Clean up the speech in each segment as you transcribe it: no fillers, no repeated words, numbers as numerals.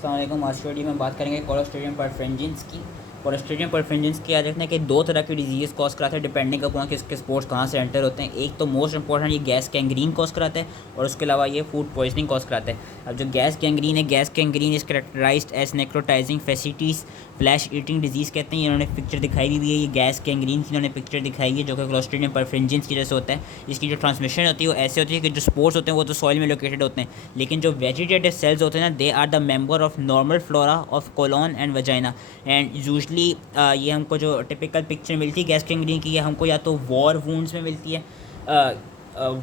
अस्सलाम वालेकुम। आज की वीडियो में बात करेंगे कोलोस्ट्रीडियम परफेंजिन्स की। कोलोस्ट्रीडियम परफेंजिन्स की याद रखना कि दो तरह की डिजीज़ कॉज कराते हैं डिपेंडिंग अपॉन कि इसके स्पोर्ट्स कहाँ से एंटर होते हैं। एक तो मोस्ट इंपॉर्टेंट ये गैस गैंग्रीन कॉज कराता है और उसके अलावा ये फूड पॉइजनिंग कॉज कराता है। अब जो गैस गैंग्रीन है, gas gangrene is characterised as necrotising fasciitis flesh eating disease कहते हैं। इन्होंने पिक्चर दिखाई हुई है, ये गैस गैंग्रीन की इन्होंने पिक्चर दिखाई है जो कि कोलोस्ट्रीडियम परफेंजिन्स की वजह से होता है। इसकी जो ट्रांसमिशन होती है वो ऐसे होती है कि जो स्पोर्ट्स होते हैं वो तो सॉइल में लोकेटेड होते हैं, लेकिन जो वेजिटेटिव सेल्स होते हैं ना, they are the member of normal flora of colon and vagina. And usually ये हमको जो टिपिकल पिक्चर मिलती है गैस गैंग्रीन की, ये हमको या तो वॉर वूंड्स में मिलती है,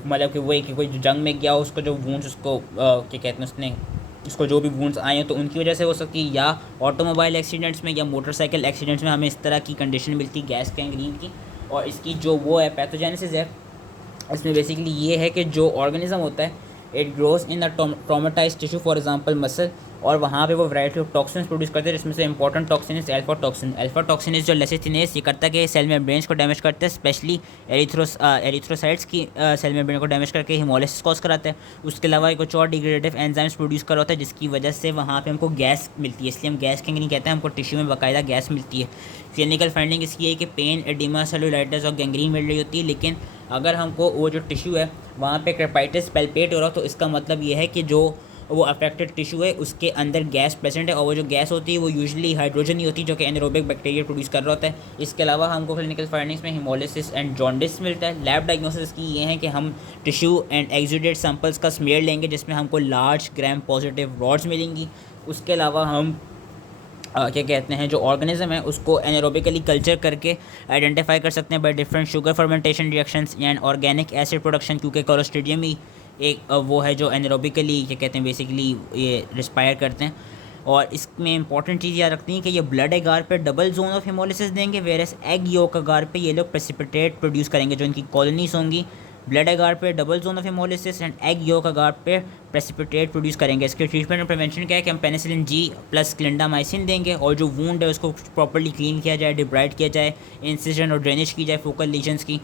मतलब कि वही कि कोई जो जंग में गया हो उसको जो वूंड्स उसको क्या कहते हैं उसने उसको जो भी वूंड्स आए हैं तो उनकी वजह से हो सकती है, या ऑटोमोबाइल एक्सीडेंट्स में या मोटरसाइकिल एक्सीडेंट्स में हमें इस तरह की कंडीशन मिलती है गैस गैंग्रीन की। और इसकी जो वो है पैथोजेनेसिस है, इसमें बेसिकली ये है कि जो ऑर्गेनिज्म होता है it grows in the traumatise tissue for example muscle, और वहाँ पे वो वैरायटी ऑफ टॉक्सिन्स प्रोड्यूस करते हैं जिसमें से important toxin is alpha toxin. Alpha toxin is जो लेसिथिनेस, ये करता है कि सेल मेम्ब्रेन्स को डैमेज करता है, स्पेशली एरिथ्रोसाइट्स की सेल मेम्ब्रेन को डैमेज करके हिमोलिसिस कॉज कराता है। उसके अलावा कुछ और डिग्रेडेटिव एंजाइम्स प्रोड्यूस कर होता है जिसकी वजह से वहाँ पे हमको गैस मिलती है, इसलिए हम गैस गैंग्रीन कहते हैं। हमको टिश्यू में बाकायदा गैस मिलती है। क्लिनिकल फाइंडिंग इसकी है कि पेन, एडिमा, सेलुलाइटिस और गैंग्रीन मिल रही होती है, लेकिन अगर हमको वो जो टिश्यू है वहाँ पे क्रेपाइटिस पैल्पेट हो रहा हो तो इसका मतलब ये है कि जो वो अफेक्टेड टिश्यू है उसके अंदर गैस प्रेजेंट है, और वो जो गैस होती है वो यूजुअली हाइड्रोजन ही होती है जो कि एनारोबिक बैक्टीरिया प्रोड्यूस कर रहा होता है। इसके अलावा हमको क्लिनिकल फाइंडिंग्स में हिमोलिसिस एंड जॉन्डिस मिलता है। लैब डायग्नोसिस की ये है कि हम टिश्यू एंड एक्सुडेट सैंपल्स का स्मेयर लेंगे जिसमें हमको लार्ज ग्राम पॉजिटिव रॉड्स मिलेंगी। उसके अलावा हम क्या कहते हैं जो ऑर्गेनिज्म है उसको एनारोबिकली कल्चर करके आइडेंटिफाई कर सकते हैं by different sugar fermentation reactions and organic acid production, क्योंकि कोलोस्ट्रीडियम ही एक वो है जो एनारोबिकली क्या कहते हैं बेसिकली ये रिस्पायर करते हैं। और इसमें इंपॉर्टेंट चीज़ याद रखती है कि ये ब्लड एगार पे डबल जोन ऑफ हिमोलिसिस देंगे, वेरस एग योक अगार पे ये लोग प्रेसिपिटेट प्रोड्यूस करेंगे जो इनकी कॉलोनीज होंगी। ब्लड अगार पे double zone of hemolysis and egg yolk agar पे प्रेसिपिटेट प्रोड्यूस करेंगे। इसके ट्रीटमेंट और प्रिवेंशन क्या है कि हम पेनिसिलिन जी प्लस क्लिंडामाइसिन देंगे, और जो वूंड है उसको प्रॉपर्ली क्लीन किया जाए, डिब्राइड किया जाए, इंसिजन और ड्रेनेज की जाए फोकल लीजन्स की,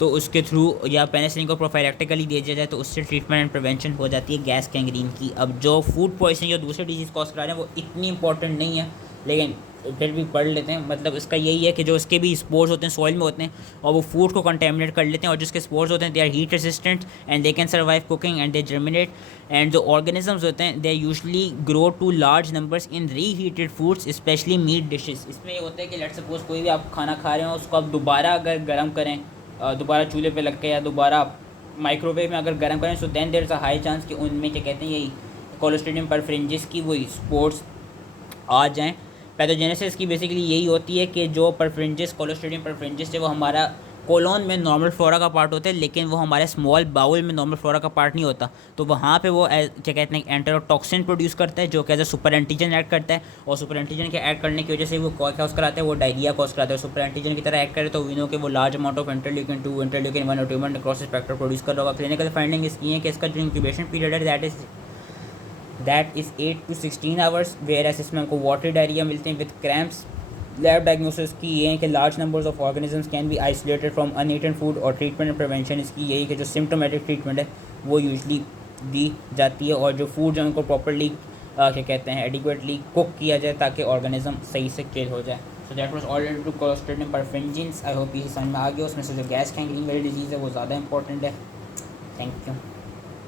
तो उसके थ्रू या पेनिसिलिन को प्रोफाइलैक्टिकली दे दिया जाए तो उससे ट्रीटमेंट एंड प्रिवेंशन हो जाती है गैस गैंग्रीन की। अब जो फूड पॉइजनिंग या दूसरे डिजीज़ कॉज करा रहे हैं वो इतनी इंपॉर्टेंट नहीं है, लेकिन फिर भी पढ़ लेते हैं। मतलब इसका यही है कि जो इसके भी स्पोर्स होते हैं सॉइल में होते हैं और वो फूड को कंटेमिनेट कर लेते हैं, और जिसके स्पोर्स होते हैं they are heat resistant and they can survive cooking and they germinate. And जो ऑर्गेनिजम्स होते हैं they usually grow to large numbers in reheated foods specially meat dishes. इसमें ये होता है कि लेट सपोज कोई भी आप खाना खा रहे हो उसको आप दोबारा अगर गर्म करें, दोबारा चूल्हे पे लग के या दोबारा माइक्रोवेव में अगर गर्म करें, so then there is a high chance कि उनमें क्या कहते हैं यही कोलोस्ट्रीडियम परफेरेंजिस की वही स्पोर्ट्स आ जाएँ। पैथोजेनेसिस की बेसिकली यही होती है कि जो परफेरेंजिस कोलोस्ट्रीडियम परफेरेंजिस है वो हमारा कोलोन में नॉर्मल फ्लोरा का पार्ट होता है, लेकिन वो हमारे स्मॉल बाउल में नॉर्मल फ्लोरा का पार्ट नहीं होता। तो वहाँ पे वो क्या कहते हैं एंटेरोटॉक्सिन प्रोड्यूस करता है जो कि as a super antigen add करता है, और सुपर एंटीजन के ऐड करने की वजह से वो क्या कॉज कराता है, वो डायरिया कॉज कराता है। सुपर एंटीजन की तरह ऐड करे तो वी नो कि वो large amount of interleukin 2, interleukin 1 और ट्यूमर क्रॉस फैक्टर प्रोड्यूस कर रहा होगा। क्लिनिकल फाइंडिंग इसकी है कि इसका जो इंक्यूबेशन पीरियड है that is 8 to 16 hours, whereas इसमें हमको वाटर डायरिया मिलते हैं विद क्रैम्प्स। लैब डायग्नोसिस की ये है कि large numbers of organisms can be isolated from uneaten food, और ट्रीटमेंट एंड प्रिवेंशन इसकी यही कि जो सिम्टोमेटिक ट्रीटमेंट है वो यूजली दी जाती है, और जो फूड है उनको प्रॉपरली क्या कहते हैं एडिक्वेटली कुक किया जाए ताकि ऑर्गेनिज्म सही से किल हो जाए। So that was all related to Clostridium perfringens. I hope ये समझ में आ गया। उसमें से जो गैस गैंग्रीन वाली डिजीज़ है वो ज़्यादा इंपॉर्टेंट है। Thank you.